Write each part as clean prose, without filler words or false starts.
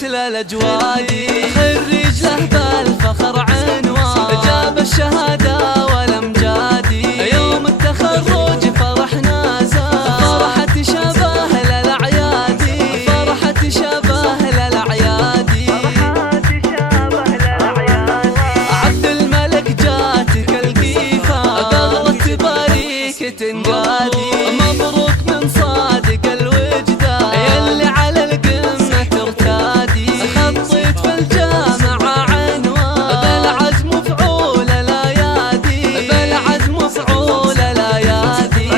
مثل الأجوادي، خريج له بالفخر عنوان، جاب الشهادة والأمجادي، يوم التخرج فرحنا زاد، فرحة شبه للأعيادي، فرحة شبه للأعيادي، عبد الملك جاتك القيفة، بغلة تباريك تنقادي، مبروك من صادق الوجدان، يلي على القمة ترتادي، خطيت في الجامعة عنوان، بالعزم مفعول الأيادي، بالعزم مفعول الأيادي،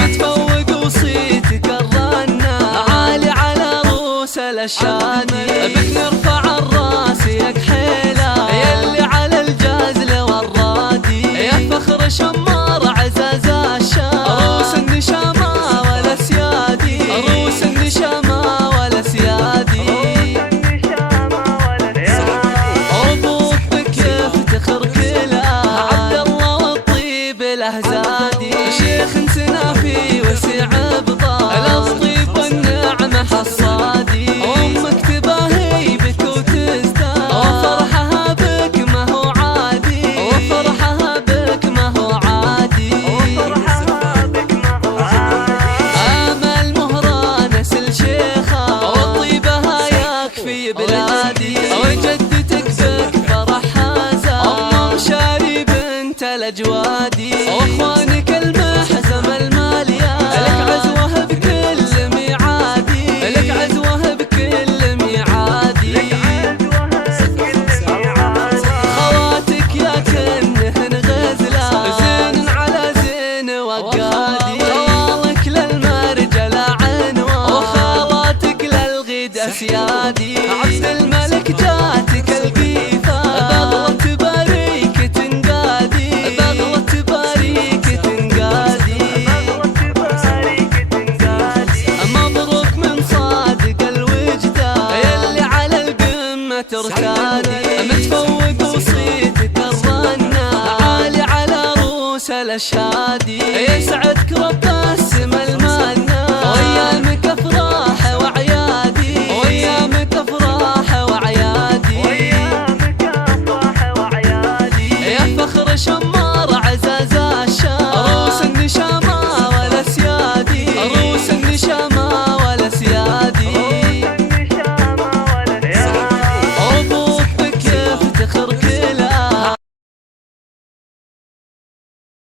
متفوق وصيتك الرنة، عالي على روس الأشادي، بك نرفع الراس يا كحيلة، يلي على الجازل والرادي، يا فخر شمار عزاز الشام، روس النشامة والأسيادي، روس النشامة والأسيادي، ربوط بك يفتخر كلها، عبد الله والطيب الأهزادي، شيخ سنافي وسع بطال، الطيب والنعمة حصادي، أمك تباهي بك وتزداد، وفرحها بك ما هو عادي، وفرحها بك ما هو عادي، آمل مهران سل شيخة، وطيبها يكفي بلادي، وجدتك بك فرحها زاد، أم شاري بنت الأجوادي، واخوانك المحزم المالية، لك عزوه بكل ميعادي، لك عزوه بكل ميعادي، خواتك يا كنهن غزلة، زين على زين وقادي، خوالك للمرجل عنوان، وخالاتك للغيد أسيادي، عبد الملك جاتك القيفة، بغلة تباريك تنقادي، بغلة تباريك تنقادي، مبروك من صادق الوجدان، يلي على القمة ترتادي، متفوق وصيتك الرنة، عالي على روس الأشادي، يسعدك رب السما المنة، وأيامك أفراح وأعيادي، وأيامك أفراح وأعيادي، يا فخر شمار